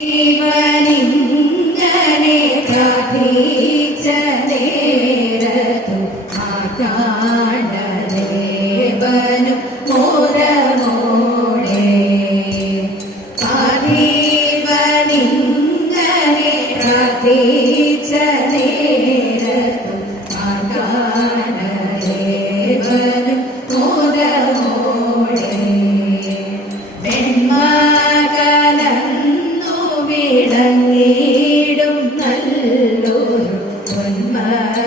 ജീവനിങ്ങനെ പ്രാർത്ഥിച്ച നേരത്തു ആകാണ്ടദേവനും മോരമോടെ പ്രാർത്ഥിച്ച നേരത്തു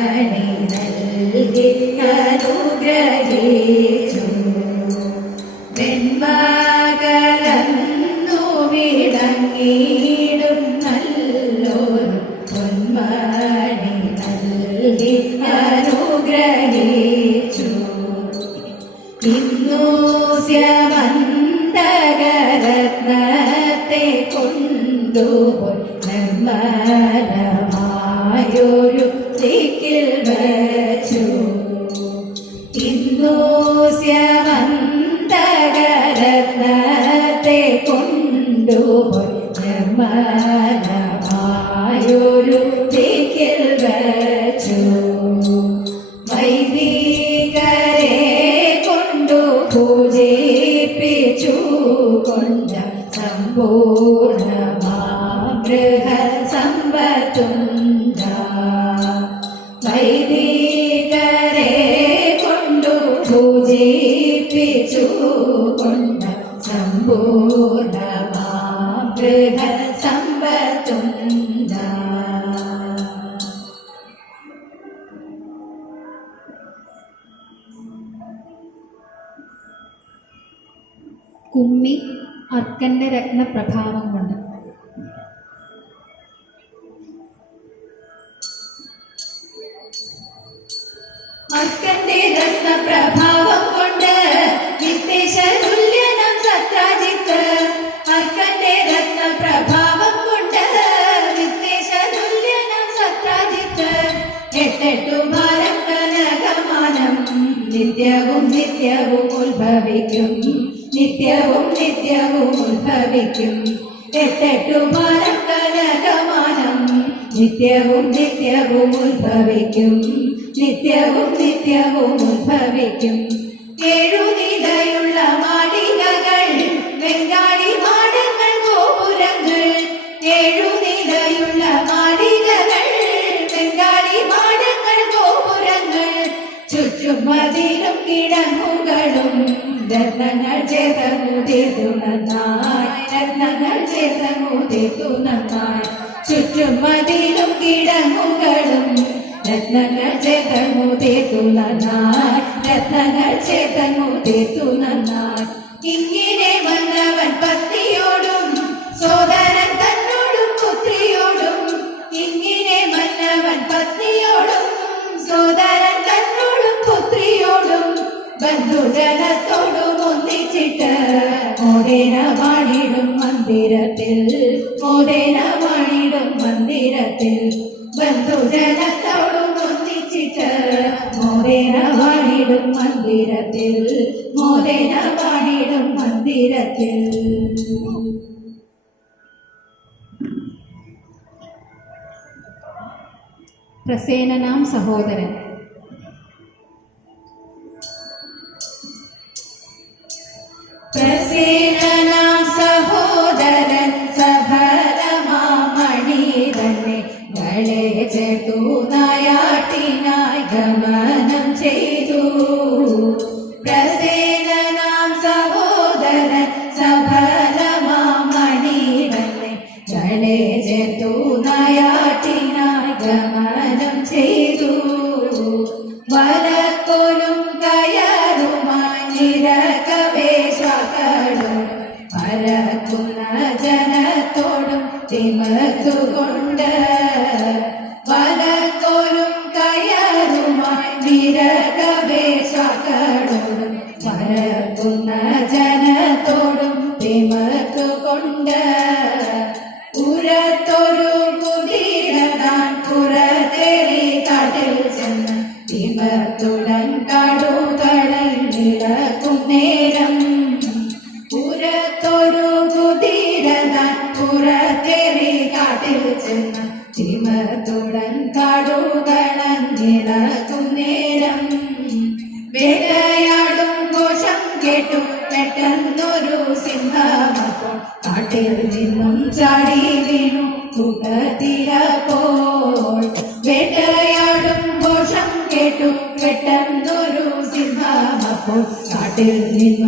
പൊന്മണി നൽകി അനുഗ്രഹിച്ചു നിർമ്മലമായൊരു സ്യമന്തകരത്നത്തെ കൊണ്ടുപോയി നിർമ്മലമായൊരു ദിക്കിൽ വച്ചു. വൈദികരെ കൊണ്ടു പൂജിപ്പിച്ചു കൊണ്ട സമ്പൂർണമാതൃഹ സമ്പത്തുണ്ട. കുമ്മി അർക്കന്റെ രത്നപ്രഭാവം കൊണ്ട്. അർക്കന്റെ രത്നപ്രഭാവം നിത്യവും നിത്യവും ഉത്ഭവിക്കും. നിത്യവും നിത്യവും ഉത്ഭവിക്കും. എട്ടെട്ടു മരക്കനകമാനം നിത്യവും നിത്യവും ഉത്ഭവിക്കും. നിത്യവും നിത്യവും ഉത്ഭവിക്കും. രത്നങ്ങൾ ചേർത്തുമുതിർത്തു നന്നായി രത്നങ്ങൾ ചേർത്തുമുതിർത്തു നന്നായി ചുറ്റും മതിലും കിടങ്ങുകളും രത്നങ്ങൾ ചേർത്തുമുതിർത്തു നന്നായി രത്നങ്ങൾ ചേർത്തുമുതിർത്തു നന്നായി ഇങ്ങനെ വന്നവൻ പത്നിയോടും സോദരൻ ബന്ധുജനത്തോടും ഒന്നിച്ചിട്ട് മോദേന വാണിടും മന്ദിരത്തിൽ മോദേന വാണിടും മന്ദിരത്തിൽ. ബന്ധുജനത്തോടും ഒന്നിച്ചിട്ട് മോദേന വാണിടും മന്ദിരത്തിൽ മോദേന വാണിടും മന്ദിരത്തിൽ. പ്രസേനനാം സഹോദരൻ. ചേർത്തു നായാട്ടിനായി ഗമനം ചെയ്തു. പരക്കുന്ന ജനത്തോടും തിമത്തുകൊണ്ട് ഉരത്തൊരു കുതിരതാൻ പുറത്തേറി കാട്ടിൽ ചെന്ന് തിമത്തുടൻ നേരം. പുറത്തൊരു കുതിരതാൻ പുറത്തേറി കാട്ടിൽ ചെന്ന് ചിമത്തുടൻ നിന്നും ചാടി വീണു കുകത്തിരപ്പോൾ വേട്ടയാടും ഘോഷം കേട്ടു. പെട്ടെന്നൊരു സിംഹമപ്പോൾ കാട്ടിൽ നിന്നും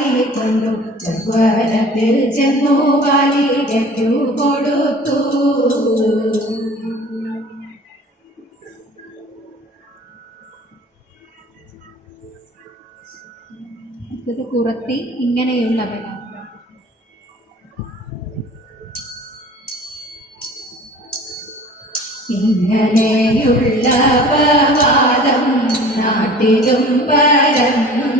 കൈക്കലാക്കി കൊണ്ടു ചക്വരത്തിൽ ചെന്നു ബാലികയ്ക്കു കൊടുത്തു. അടുത്തത് കുറത്തി ഇങ്ങനെയുള്ളവൻ. ഇങ്ങനെയുള്ള പവാദം നാട്ടിലും പരന്നു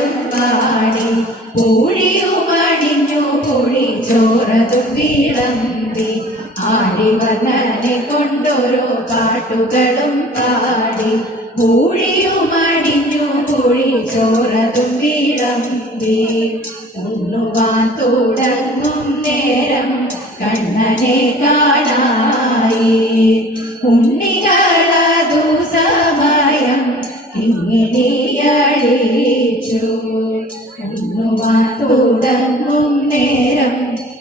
പാട്ടുകളും പാടി പൂഴിയുമടിഞ്ഞു കുഴി ചോറതും വിളമ്പി. ഉണ്ണുവാൻ തുടങ്ങും നേരം കണ്ണനെ കാണായി. ഉണ്ണികളതു സമയം ഉണ്ണുവാൻ തുടങ്ങും നേരം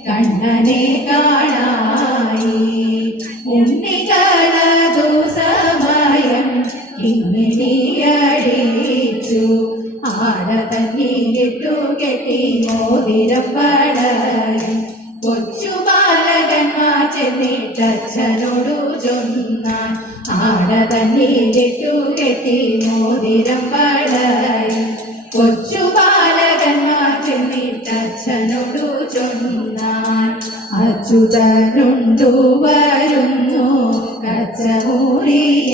കണ്ണനെ ചെന്നിട്ടച്ഛനോടു ചൊന്നാൻ ആടതന്നിട്ടു കെട്ടി മോതിരം പടയും. കൊച്ചു ബാലകന്മാർ ചെന്നിട്ടച്ഛനോടു ചൊന്നാൻ അച്യുതനുണ്ടു വരുന്നു കച്ചമുറിയെല്ലാം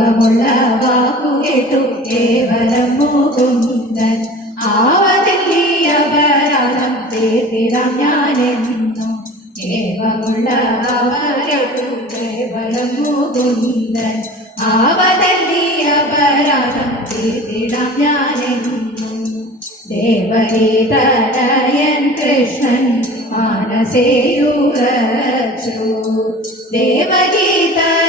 ഏവമുള്ള വാക്കു കേട്ടു. കേവലം മുകുന്ദൻ ആവതില്ലി അപരാധം തീർത്തിടാം ഞാനെന്നും. ഏവമുള്ള അവർ കേട്ടു. കേവലം മുകുന്ദൻ ആവതല്ലി അപരാധം തീർത്തിടാം ഞാനെന്നും. ദേവഗീതനയൻ കൃഷ്ണൻ മാനസേയുറച്ചു ദേവഗീതനയൻ